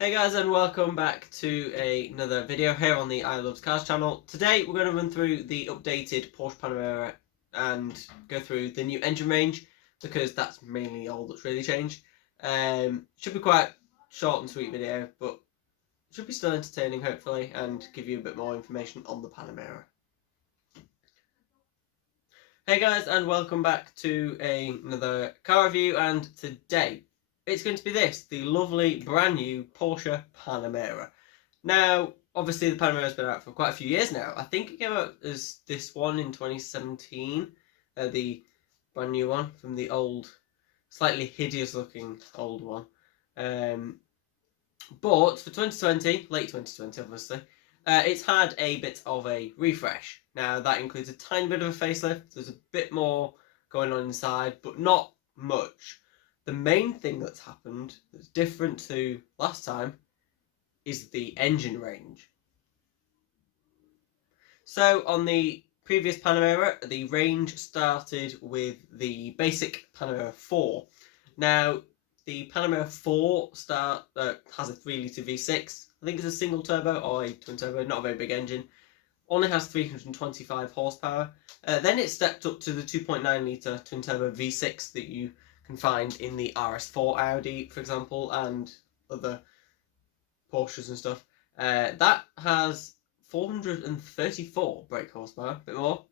Hey guys, and welcome back to another video here on the I Loves Cars channel. Today we're going to run through the updated Porsche Panamera and go through the new engine range, because that's mainly all that's really changed. Should be quite short and sweet video, but should be still entertaining hopefully, and give you a bit more information on the Panamera. Hey guys, and welcome back to another car review, and today it's going to be the lovely brand new Porsche Panamera. Now, obviously the Panamera's been out for quite a few years now. I think it came out as this one in 2017, the brand new one from the old, slightly hideous looking old one. But for 2020, late 2020 obviously, it's had a bit of a refresh. Now that includes a tiny bit of a facelift. There's a bit more going on inside, but not much. The main thing that's happened that's different to last time is the engine range. So on the previous Panamera, the range started with the basic Panamera 4. Now the Panamera 4 has a 3-litre V6. I think it's a single turbo or a twin turbo, not a very big engine. Only has 325 horsepower. Then it stepped up to the 2.9-litre twin turbo V6 that you can find in the RS4 Audi, for example, and other Porsches and stuff. That has 434 brake horsepower, a bit more.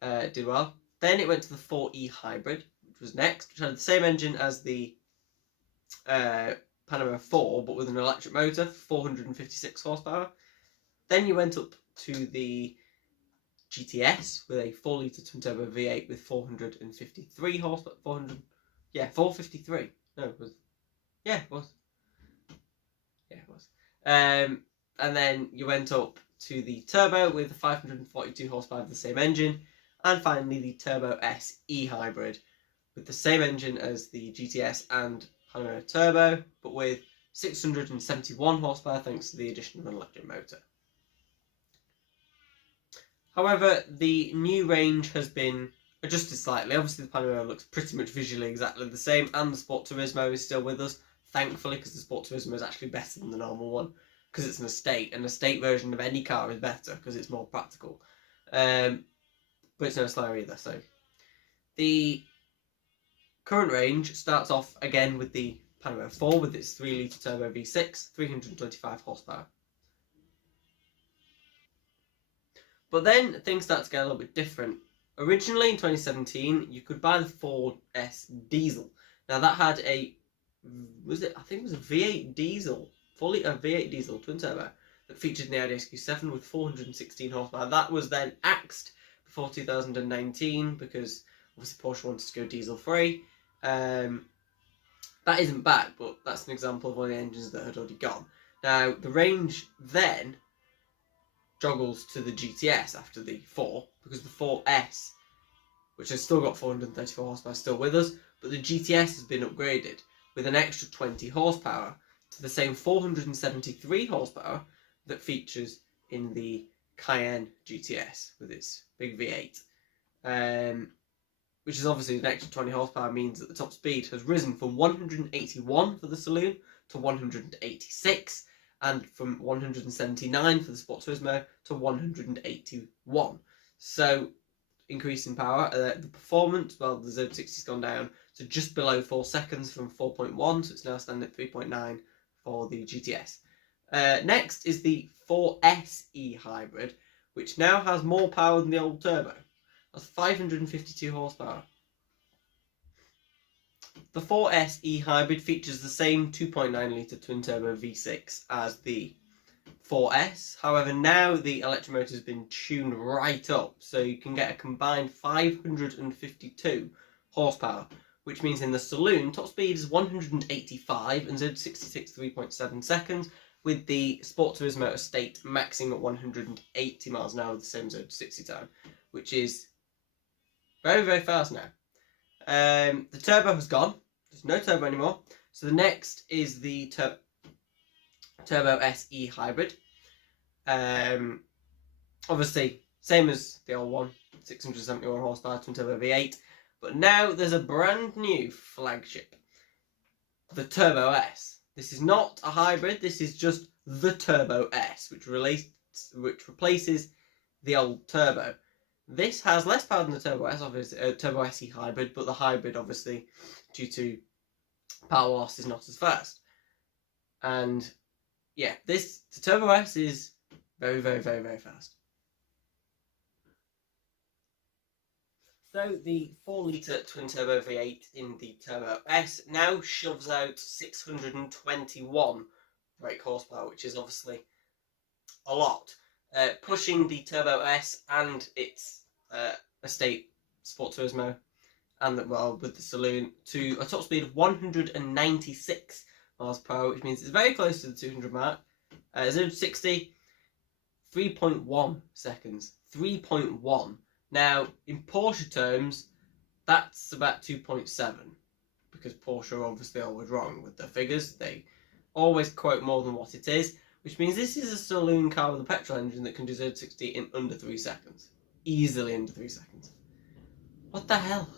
It did well. Then it went to the 4E Hybrid, which was next, which had the same engine as the Panamera 4, but with an electric motor, 456 horsepower. Then you went up to the GTS with a 4-litre twin-turbo V8 with 453 horsepower. 453. No, it was. Yeah, it was. Yeah, it was. And then you went up to the Turbo with 542 horsepower of the same engine. And finally the Turbo SE Hybrid with the same engine as the GTS and Panamera Turbo, but with 671 horsepower thanks to the addition of an electric motor. However, the new range has been adjusted slightly. Obviously the Panamera looks pretty much visually exactly the same, and the Sport Turismo is still with us, thankfully, because the Sport Turismo is actually better than the normal one, because it's an estate version of any car is better because it's more practical. But it's no slower either. So the current range starts off again with the Panamera 4 with its 3-litre turbo V6, 325 horsepower. But then things start to get a little bit different. Originally in 2017, you could buy the 4S diesel. Now that had a, I think it was a V8 diesel, fully a V8 diesel twin turbo that featured in the Audi SQ7 with 416 horsepower. That was then axed before 2019 because obviously Porsche wanted to go diesel free. That isn't back, but that's an example of one of the engines that had already gone. Now the range then joggles to the GTS after the 4, because the 4S, which has still got 434 horsepower, still with us, but the GTS has been upgraded with an extra 20 horsepower to the same 473 horsepower that features in the Cayenne GTS with its big V8. Which is obviously an extra 20 horsepower means that the top speed has risen from 181 for the Saloon to 186, and from 179 for the Sport Turismo to 181. So, increase in power. The performance, well, the Z60's gone down to just below 4 seconds from 4.1, so it's now standing at 3.9 for the GTS. Next is the 4SE Hybrid, which now has more power than the old turbo. That's 552 horsepower. The 4SE Hybrid features the same 2.9-litre twin-turbo V6 as the 4S. However, now the electric motor has been tuned right up, so you can get a combined 552 horsepower, which means in the Saloon, top speed is 185 and Z66 3.7 seconds, with the Sport Turismo Estate maxing at 180 miles an hour with the same Z60 time, which is very, very fast now. The turbo has gone. There's no turbo anymore. So the next is the Turbo SE Hybrid. Obviously, same as the old one, 671 horsepower, twin turbo V8. But now there's a brand new flagship, the Turbo S. This is not a hybrid, this is just the Turbo S, which replaces the old Turbo. This has less power than the Turbo S, obviously, Turbo SE hybrid, but the hybrid, obviously, due to power loss, is not as fast. And yeah, the Turbo S is very, very, very, very fast. So the 4-litre twin-turbo V8 in the Turbo S now shoves out 621 brake horsepower, which is obviously a lot, pushing the Turbo S and its estate Sport Turismo and with the Saloon to a top speed of 196 miles per hour, which means it's very close to the 200 mark. 0 to 60, 3.1 seconds. 3.1. Now, in Porsche terms, that's about 2.7, because Porsche are obviously always wrong with their figures. They always quote more than what it is, which means this is a saloon car with a petrol engine that can do 0 to 60 in under 3 seconds. Easily under 3 seconds. What the hell?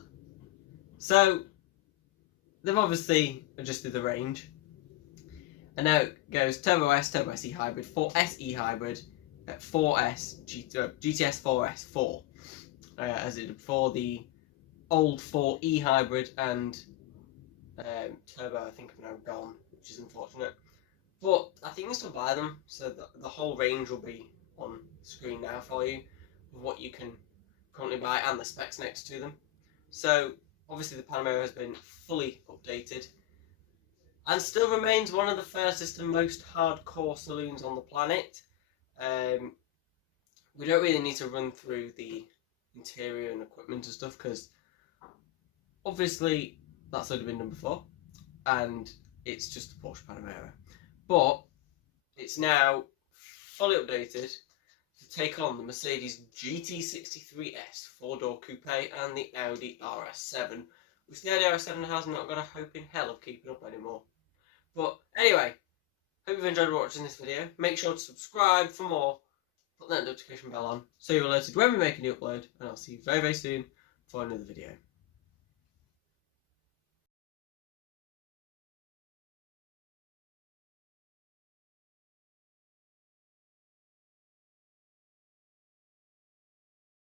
So, they've obviously adjusted the range. And now it goes Turbo S, Turbo SE Hybrid, 4SE Hybrid, 4S, GTS 4S 4. As it did before, the old 4E Hybrid and Turbo I think have now gone, which is unfortunate. But I think you can still buy them, so the whole range will be on screen now for you, of what you can currently buy and the specs next to them. So obviously the Panamera has been fully updated and still remains one of the fastest and most hardcore saloons on the planet. We don't really need to run through the interior and equipment and stuff, because obviously that's already been done before and it's just a Porsche Panamera. But it's now fully updated to take on the Mercedes GT63S 4-door coupe and the Audi RS7, which the Audi RS7 has not got a hope in hell of keeping up anymore. But anyway, hope you've enjoyed watching this video. Make sure to subscribe for more. Put that notification bell on so you're alerted when we make a new upload, and I'll see you very, very soon for another video.